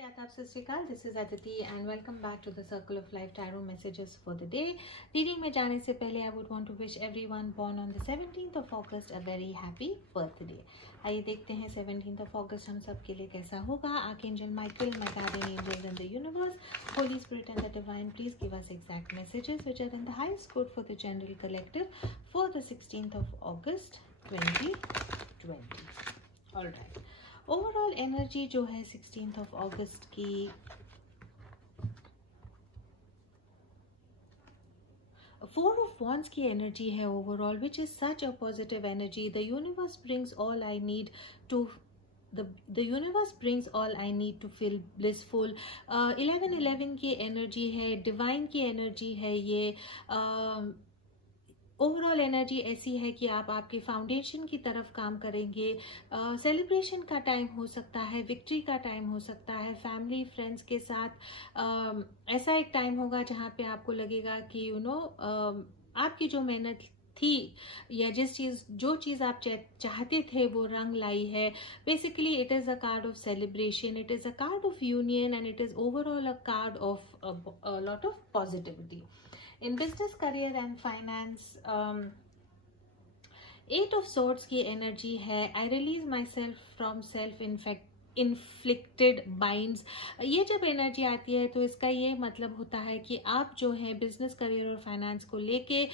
Namaste, Adab, Sat Sri Akal. This is Aditi and welcome back to the Circle of Life Tarot Messages for the day. Reading में जाने से पहले I would want to wish everyone born on the 17th of August a very happy birthday. आइए देखते हैं 17th of August हम सब के लिए कैसा होगा. Archangel Michael, my guardian angels in the universe, Holy Spirit and the Divine, please give us exact messages which are in the highest good for the general collective for the 16th of August 2020. Alright. Overall energy जो है 16th of August की four of wands की energy है overall, which is such a positive energy. The universe brings all I need to The universe brings all I need to feel blissful. 11-11 की energy है, divine की energy है ये. Overall energy ऐसी है कि आप आपके फाउंडेशन की तरफ काम करेंगे. सेलिब्रेशन का टाइम हो सकता है, विक्ट्री का टाइम हो सकता है, फैमिली फ्रेंड्स के साथ ऐसा एक टाइम होगा जहाँ पे आपको लगेगा कि आपकी जो मेहनत थी या जो चीज़ आप चाहते थे वो रंग लाई है. Basically it is a card of celebration, it is a card of union and it is overall a card of lot of positivity. In business, career and finance, 8 of swords की एनर्जी है. I release myself from inflicted binds. ये जब energy आती है तो इसका ये मतलब होता है कि आप जो है बिजनेस, करियर और फाइनेंस को लेके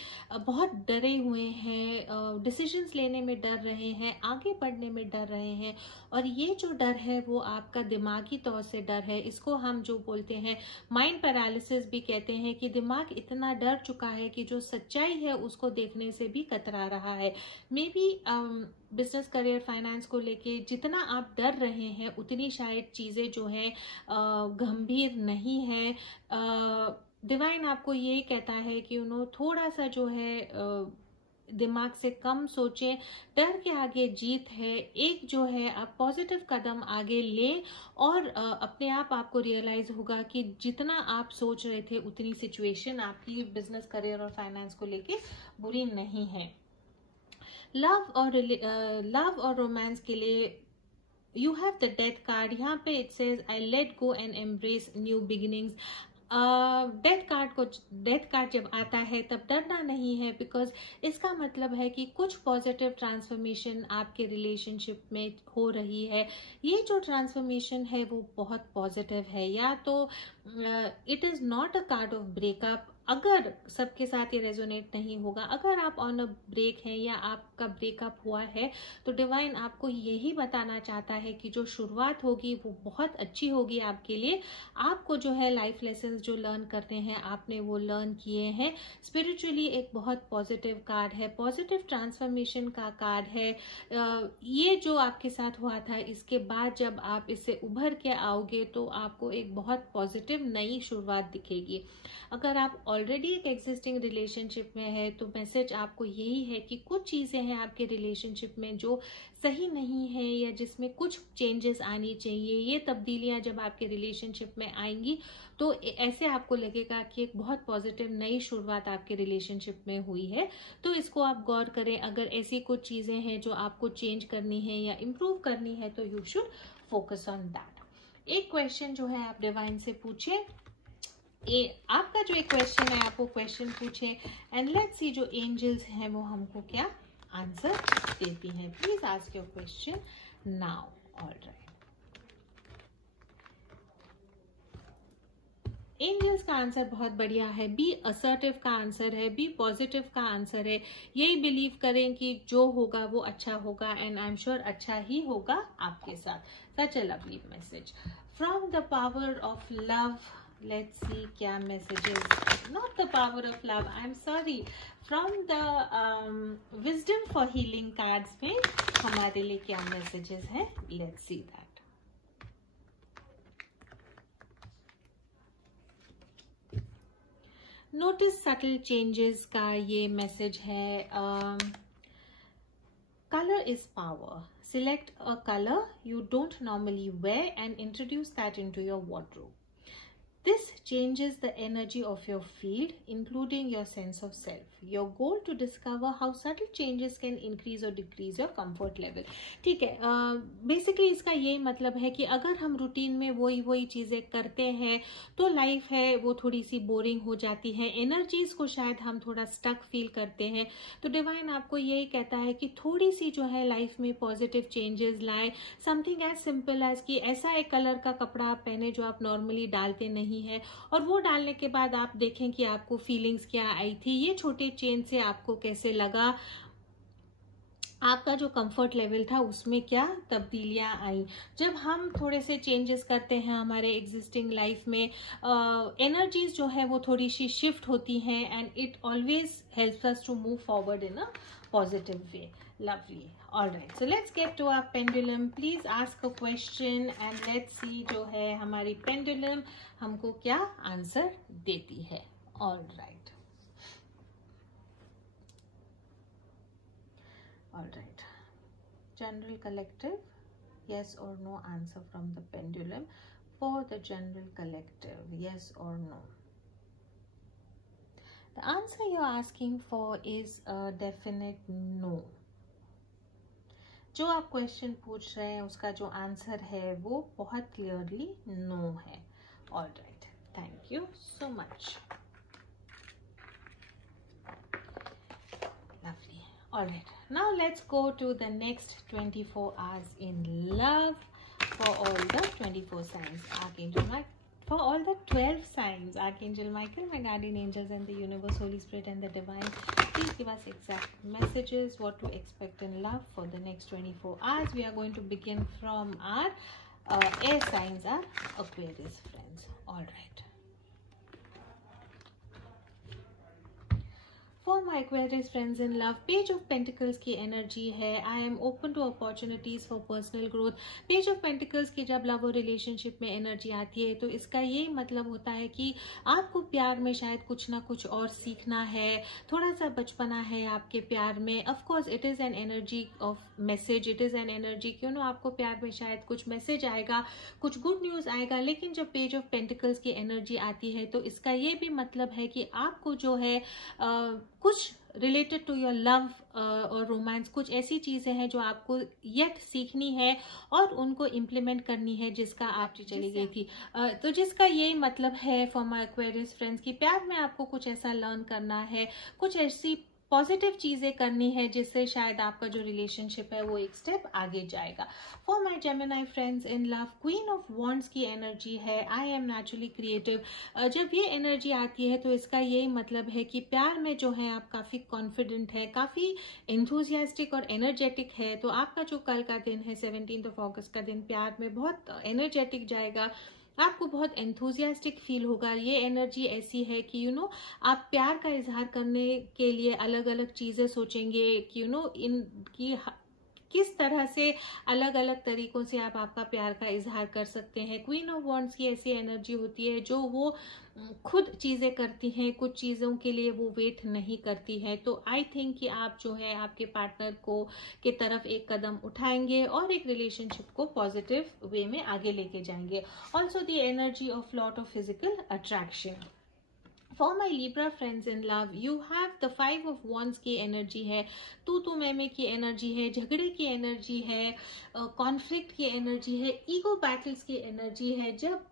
बहुत डरे हुए हैं, डिसीजंस लेने में डर रहे हैं, आगे बढ़ने में डर रहे हैं. और ये जो डर है वो आपका दिमागी तौर से डर है. इसको हम जो बोलते हैं माइंड पैरालिसिस भी कहते हैं कि दिमाग इतना डर चुका है कि जो सच्चाई है उसको देखने से भी कतरा रहा है. May be business, career, finance को लेके जितना आप डर रहे हैं उतनी शायद चीज़ें जो हैं गंभीर नहीं है. डिवाइन आपको ये कहता है कि थोड़ा सा जो है दिमाग से कम सोचें. डर के आगे जीत है. एक जो है आप पॉजिटिव कदम आगे लें और अपने आप आपको रियलाइज होगा कि जितना आप सोच रहे थे उतनी सिचुएशन आपकी बिजनेस, करियर और फाइनेंस को लेके बुरी नहीं है. लव और रोमांस के लिए you have the death card. यहाँ पे it says I let go and embrace new beginnings. Death card जब आता है तब डरना नहीं है, बिकॉज इसका मतलब है कि कुछ पॉजिटिव ट्रांसफॉर्मेशन आपके रिलेशनशिप में हो रही है. ये जो ट्रांसफॉर्मेशन है वो बहुत पॉजिटिव है. या तो it is not a card of breakup. अगर सबके साथ ये रेजोनेट नहीं होगा, अगर आप ऑन अ ब्रेक हैं या आपका ब्रेकअप हुआ है, तो डिवाइन आपको यही बताना चाहता है कि जो शुरुआत होगी वो बहुत अच्छी होगी आपके लिए. आपको जो है लाइफ लेसन जो लर्न करने हैं आपने वो लर्न किए हैं. स्पिरिचुअली एक बहुत पॉजिटिव कार्ड है, पॉजिटिव ट्रांसफॉर्मेशन का कार्ड है. ये जो आपके साथ हुआ था इसके बाद जब आप इससे उभर के आओगे तो आपको एक बहुत पॉजिटिव नई शुरुआत दिखेगी. अगर आप ऑलरेडी एक एग्जिस्टिंग रिलेशनशिप में है तो मैसेज आपको यही है कि कुछ चीजें हैं आपके रिलेशनशिप में जो सही नहीं है या जिसमें कुछ चेंजेस आनी चाहिए. ये तब्दीलियां जब आपके रिलेशनशिप में आएंगी तो ऐसे आपको लगेगा कि एक बहुत पॉजिटिव नई शुरुआत आपके रिलेशनशिप में हुई है. तो इसको आप गौर करें. अगर ऐसी कुछ चीजें हैं जो आपको चेंज करनी है या इम्प्रूव करनी है तो you should focus on that. एक क्वेश्चन जो है आप डिवाइन से पूछे. आपका जो एक क्वेश्चन है आप वो क्वेश्चन पूछे एंड लेट्स सी जो एंजल्स हैं वो हमको क्या आंसर देती हैं. Please ask your question now. Alright, angels का आंसर बहुत बढ़िया है. बी असर्टिव का आंसर है, बी पॉजिटिव का आंसर है. यही बिलीव करें कि जो होगा वो अच्छा होगा एंड आई एम श्योर अच्छा ही होगा आपके साथ. Such a lovely message from the power of love. Let's see क्या messages, not the power of love, I'm sorry, from the wisdom for healing cards में हमारे लिए क्या messages हैं. Let's see that. Notice subtle changes का ये message है. Color is power. Select a color you don't normally wear and introduce that into your wardrobe. This changes the energy of your field, including your sense of self. Your goal to discover how subtle changes can increase or decrease your comfort level. ठीक है, basically इसका यही मतलब है कि अगर हम routine में वही चीज़ें करते हैं तो लाइफ है वो थोड़ी सी बोरिंग हो जाती है, एनर्जीज को शायद हम थोड़ा स्टक फील करते हैं। तो डिवाइन आपको यही कहता है कि थोड़ी सी जो है लाइफ में पॉजिटिव चेंजेस लाएं। समथिंग एज सिंपल एज कि ऐसा एक कलर का कपड़ा आप पहने जो आप नॉर्मली डालते नहीं है, और वो डालने के बाद आप देखें कि आपको फीलिंग्स क्या आई थी, ये छोटे चेंज से आपको कैसे लगा, आपका जो कंफर्ट लेवल था उसमें क्या तब्दीलियां आई। जब हम थोड़े से चेंजेस करते हैं हमारे एग्जिस्टिंग लाइफ में, एनर्जीज जो है वो थोड़ी सी शिफ्ट होती हैं, and it always helps us to move forward in a positive way. Lovely. All right. So let's get to our pendulum. Please ask a question and let's see जो है हमारी pendulum हमको क्या आंसर देती है. All right. All right. General collective, yes or no answer from the pendulum. For the general collective, yes or no. The answer you're asking for is a definite no. जो आप question पूछ रहे हैं उसका जो answer है वो बहुत क्लियरली नो है. All right, thank you so much. Lovely. All right, now let's go to the next 24 hours in love for all the 24 signs. Archangel Michael. For all the 12 signs, Archangel Michael, my guardian angels, and the universe, Holy Spirit, and the divine, please give us exact messages, what to expect in love for the next 24 hours. We are going to begin from our air signs, our Aquarius friends. All right. For my Aquarius friends in love, Page of Pentacles की energy है. I am open to opportunities for personal growth. Page of Pentacles की जब love और relationship में energy आती है तो इसका ये मतलब होता है कि आपको प्यार में शायद कुछ ना कुछ और सीखना है, थोड़ा सा बचपना है आपके प्यार में. Of course it is an energy of message, it is an energy क्यों ना आपको प्यार में शायद कुछ मैसेज आएगा, कुछ गुड न्यूज़ आएगा. लेकिन जब पेज ऑफ पेंटिकल्स की एनर्जी आती है तो इसका ये भी मतलब है कि आपको जो है कुछ रिलेटेड टू योर लव और रोमांस, कुछ ऐसी चीजें हैं जो आपको येट सीखनी है और उनको इम्प्लीमेंट करनी है जिसका आप चली गई थी. तो जिसका यही मतलब है फॉर माय एक्वेरियस फ्रेंड्स कि प्यार में आपको कुछ ऐसा लर्न करना है, कुछ ऐसी पॉजिटिव चीजें करनी है जिससे शायद आपका जो रिलेशनशिप है वो एक स्टेप आगे जाएगा. For my Gemini friends in love, queen of wands की एनर्जी है. I am naturally creative. जब ये एनर्जी आती है तो इसका यही मतलब है कि प्यार में जो है आप काफी कॉन्फिडेंट है, काफी एंथुजियास्टिक और एनर्जेटिक है. तो आपका जो कल का दिन है 17 अगस्त का दिन प्यार में बहुत एनर्जेटिक जाएगा, आपको बहुत एंथुजियास्टिक फील होगा. ये एनर्जी ऐसी है कि आप प्यार का इजहार करने के लिए अलग अलग चीजें सोचेंगे कि इनकी किस तरह से अलग अलग तरीकों से आप आपका प्यार का इजहार कर सकते हैं. क्वीन ऑफ वॉन्ड्स की ऐसी एनर्जी होती है जो वो खुद चीजें करती हैं, कुछ चीजों के लिए वो वेट नहीं करती है. तो आई थिंक कि आप जो है आपके पार्टनर को के तरफ एक कदम उठाएंगे और एक रिलेशनशिप को पॉजिटिव वे में आगे लेके जाएंगे. Also the energy of lot of physical attraction. For my Libra friends in love, you have the 5 of Wands की एनर्जी है, तू मैं की एनर्जी है, झगड़े की एनर्जी है, कॉन्फ्लिक्ट की एनर्जी है, ईगो बैटल्स की एनर्जी है. जब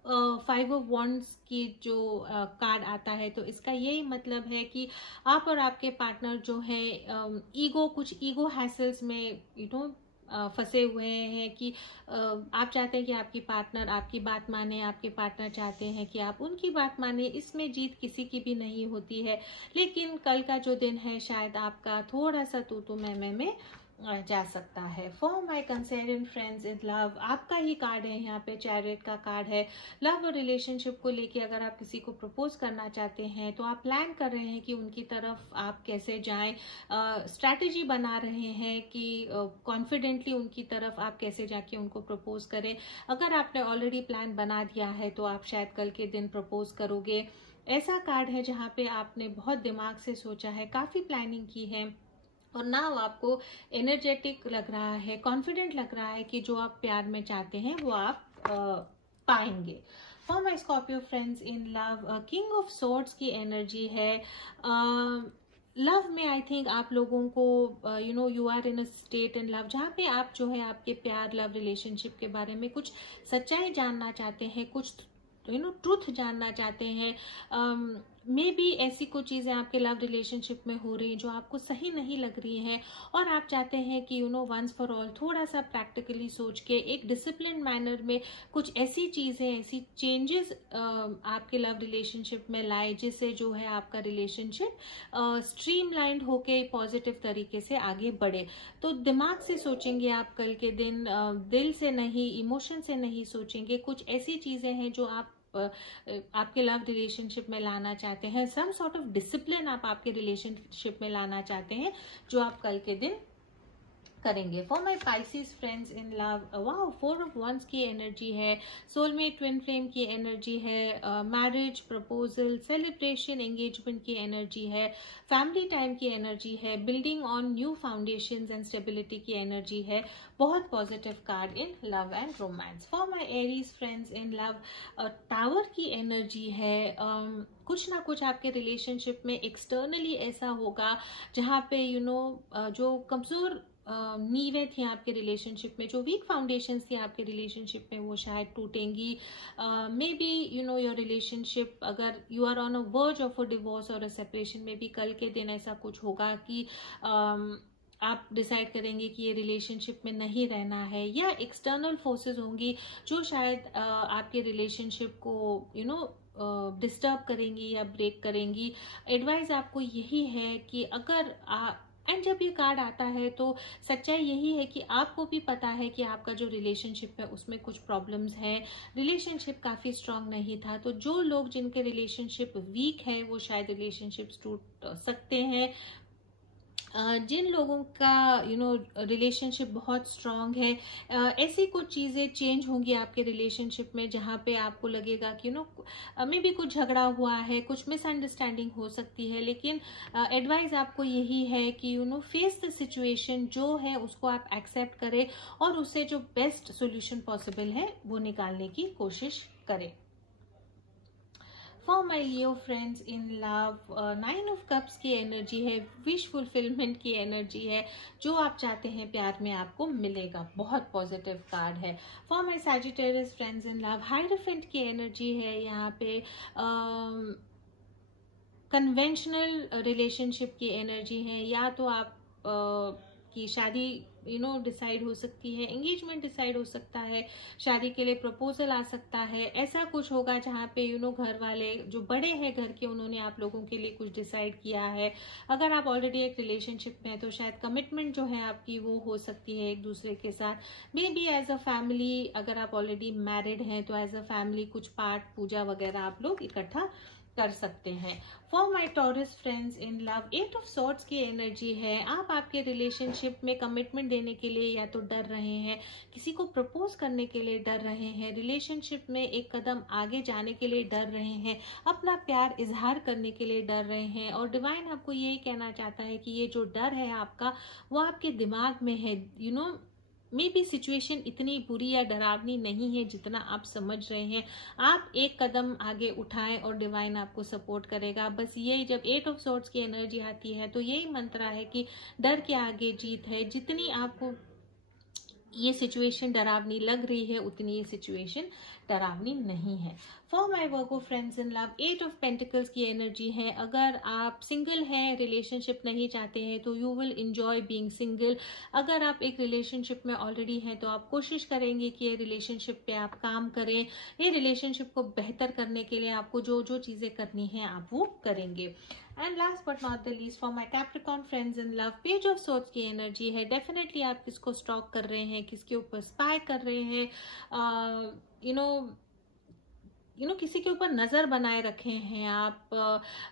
5 ऑफ Wands की जो कार्ड आता है तो इसका यही मतलब है कि आप और आपके पार्टनर जो है कुछ ईगो हैसल्स में फंसे हुए हैं कि आप चाहते हैं कि आपकी पार्टनर आपकी बात माने, आपके पार्टनर चाहते हैं कि आप उनकी बात माने. इसमें जीत किसी की भी नहीं होती है. लेकिन कल का जो दिन है शायद आपका थोड़ा सा तू मैं में जा सकता है. For my कंसेरियन friends in love, आपका ही कार्ड है यहाँ पे, चैरियट का कार्ड है. लव और रिलेशनशिप को लेके अगर आप किसी को प्रपोज करना चाहते हैं तो आप प्लान कर रहे हैं कि उनकी तरफ आप कैसे जाएं, स्ट्रैटेजी बना रहे हैं कि कॉन्फिडेंटली उनकी तरफ आप कैसे जाके उनको प्रपोज करें. अगर आपने ऑलरेडी प्लान बना दिया है तो आप शायद कल के दिन प्रपोज करोगे. ऐसा कार्ड है जहाँ पे आपने बहुत दिमाग से सोचा है, काफी प्लानिंग की है और ना आपको एनर्जेटिक लग रहा है, कॉन्फिडेंट लग रहा है कि जो आप प्यार में चाहते हैं वो आप पाएंगे. For my Scorpio friends in love, king of swords की एनर्जी है। लव में आई थिंक आप लोगों को you are in a state in love जहाँ पे आप जो है आपके प्यार लव रिलेशनशिप के बारे में कुछ सच्चाई जानना चाहते हैं, कुछ ट्रूथ जानना चाहते हैं। मे बी ऐसी कुछ चीज़ें आपके लव रिलेशनशिप में हो रही हैं जो आपको सही नहीं लग रही हैं और आप चाहते हैं कि वंस फॉर ऑल थोड़ा सा प्रैक्टिकली सोच के एक डिसिप्लिन मैनर में कुछ ऐसी चीज़ें, ऐसी चेंजेस आपके लव रिलेशनशिप में लाए जिससे जो है आपका रिलेशनशिप स्ट्रीमलाइंड होके पॉजिटिव तरीके से आगे बढ़े। तो दिमाग से सोचेंगे आप कल के दिन, दिल से नहीं, इमोशन से नहीं सोचेंगे। कुछ ऐसी चीज़ें हैं जो आप आपके लव रिलेशनशिप में लाना चाहते हैं, सम सॉर्ट ऑफ डिसिप्लिन आप आपके रिलेशनशिप में लाना चाहते हैं जो आप कल के दिन करेंगे। For my Pisces friends in love, wow 4 of wands की एनर्जी है, सोलमेट ट्विन फ्लेम की एनर्जी है, मैरिज प्रपोजल सेलिब्रेशन एंगेजमेंट की एनर्जी है, फैमिली टाइम की एनर्जी है, building on new foundations and stability की एनर्जी है। बहुत positive card in love and romance. For my Aries friends in love, tower की एनर्जी है। कुछ ना कुछ आपके रिलेशनशिप में एक्सटर्नली ऐसा होगा जहाँ पे जो कमजोर नींवें थी आपके रिलेशनशिप में, जो वीक फाउंडेशंस थी आपके रिलेशनशिप में, वो शायद टूटेंगी। मे बी योर रिलेशनशिप, अगर you are on a verge of a divorce और अ सेपरेशन में भी कल के दिन ऐसा कुछ होगा कि आप डिसाइड करेंगे कि ये रिलेशनशिप में नहीं रहना है, या एक्सटर्नल फोर्सेस होंगी जो शायद आपके रिलेशनशिप को डिस्टर्ब करेंगी या ब्रेक करेंगी। एडवाइस आपको यही है कि अगर एंड जब ये कार्ड आता है तो सच्चाई यही है कि आपको भी पता है कि आपका जो रिलेशनशिप है उसमें कुछ प्रॉब्लम्स हैं, रिलेशनशिप काफ़ी स्ट्रांग नहीं था। तो जो लोग जिनके रिलेशनशिप वीक है वो शायद रिलेशनशिप टूट सकते हैं। जिन लोगों का रिलेशनशिप बहुत स्ट्रांग है, ऐसी कुछ चीज़ें चेंज होंगी आपके रिलेशनशिप में जहाँ पे आपको लगेगा कि मे बी कुछ झगड़ा हुआ है, कुछ मिसअंडरस्टैंडिंग हो सकती है, लेकिन एडवाइस आपको यही है कि फेस द सिचुएशन, जो है उसको आप एक्सेप्ट करें और उससे जो बेस्ट सोल्यूशन पॉसिबल है वो निकालने की कोशिश करें। For my Leo friends in love, 9 of cups की एनर्जी है, विश फुलफिलमेंट की एनर्जी है। जो आप चाहते हैं प्यार में आपको मिलेगा। बहुत पॉजिटिव कार्ड है। For my Sagittarius friends in love, hierophant की एनर्जी है। यहाँ पे कन्वेंशनल रिलेशनशिप की एनर्जी है, या तो आप की शादी डिसाइड हो सकती है, एंगेजमेंट डिसाइड हो सकता है, शादी के लिए प्रपोजल आ सकता है। ऐसा कुछ होगा जहाँ पे घर वाले जो बड़े हैं घर के, उन्होंने आप लोगों के लिए कुछ डिसाइड किया है। अगर आप ऑलरेडी एक रिलेशनशिप में है तो शायद कमिटमेंट जो है आपकी वो हो सकती है एक दूसरे के साथ। May be as a family, अगर आप ऑलरेडी मैरिड हैं तो एज अ फैमिली कुछ पाठ पूजा वगैरह आप लोग इकट्ठा कर सकते हैं। For my taurus friends in love, 8 of swords की एनर्जी है। आप आपके रिलेशनशिप में कमिटमेंट देने के लिए या तो डर रहे हैं, किसी को प्रपोज करने के लिए डर रहे हैं, रिलेशनशिप में एक कदम आगे जाने के लिए डर रहे हैं, अपना प्यार इजहार करने के लिए डर रहे हैं। और डिवाइन आपको यही कहना चाहता है कि ये जो डर है आपका वो आपके दिमाग में है। मे बी सिचुएशन इतनी बुरी या डरावनी नहीं है जितना आप समझ रहे हैं। आप एक कदम आगे उठाएं और डिवाइन आपको सपोर्ट करेगा। बस ये जब 8 ऑफ सॉर्ड्स की एनर्जी आती है तो यही मंत्र है कि डर के आगे जीत है। जितनी आपको ये सिचुएशन डरावनी लग रही है उतनी ये सिचुएशन डरावनी नहीं है। For my Virgo friends in love, 8 of pentacles की एनर्जी है। अगर आप सिंगल हैं, रिलेशनशिप नहीं चाहते हैं तो you will enjoy being single. अगर आप एक रिलेशनशिप में ऑलरेडी हैं तो आप कोशिश करेंगे कि ये रिलेशनशिप पे आप काम करें। ये रिलेशनशिप को बेहतर करने के लिए आपको जो जो चीजें करनी है आप वो करेंगे। And last but not the least, for my Capricorn friends in love, page of swords की एनर्जी है। डेफिनेटली आप किसको स्टॉक कर रहे हैं, किसके ऊपर स्पाई कर रहे हैं, किसी के ऊपर नजर बनाए रखे हैं आप,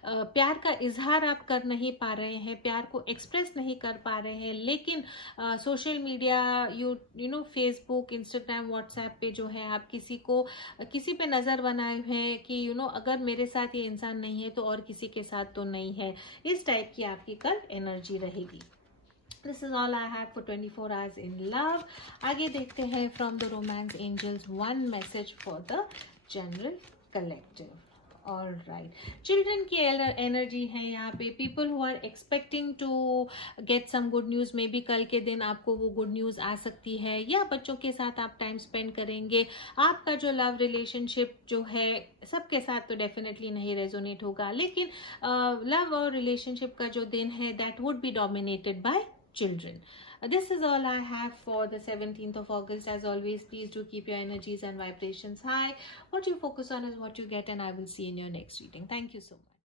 प्यार का इजहार आप कर नहीं पा रहे हैं, प्यार को एक्सप्रेस नहीं कर पा रहे हैं, लेकिन social media Facebook, Instagram, WhatsApp पे जो है आप किसी पे नजर बनाए हुए हैं कि अगर मेरे साथ ये इंसान नहीं है तो और किसी के साथ तो नहीं है। इस टाइप की आपकी कल एनर्जी रहेगी। This is all I have for 24 hours in love. आगे देखते हैं from the romance angels one message for the general collective. All right, children की एनर्जी है यहाँ पे। People who are expecting to get some good news, may be कल के दिन आपको वो गुड न्यूज आ सकती है, या बच्चों के साथ आप टाइम स्पेंड करेंगे। आपका जो लव रिलेशनशिप जो है सबके साथ तो डेफिनेटली नहीं रेजोनेट होगा, लेकिन लव और रिलेशनशिप का जो दिन है that would be dominated by children. This is all I have for the 17th of August. As always, please do keep your energies and vibrations high. What you focus on is what you get, and I will see you in your next reading. Thank you so much.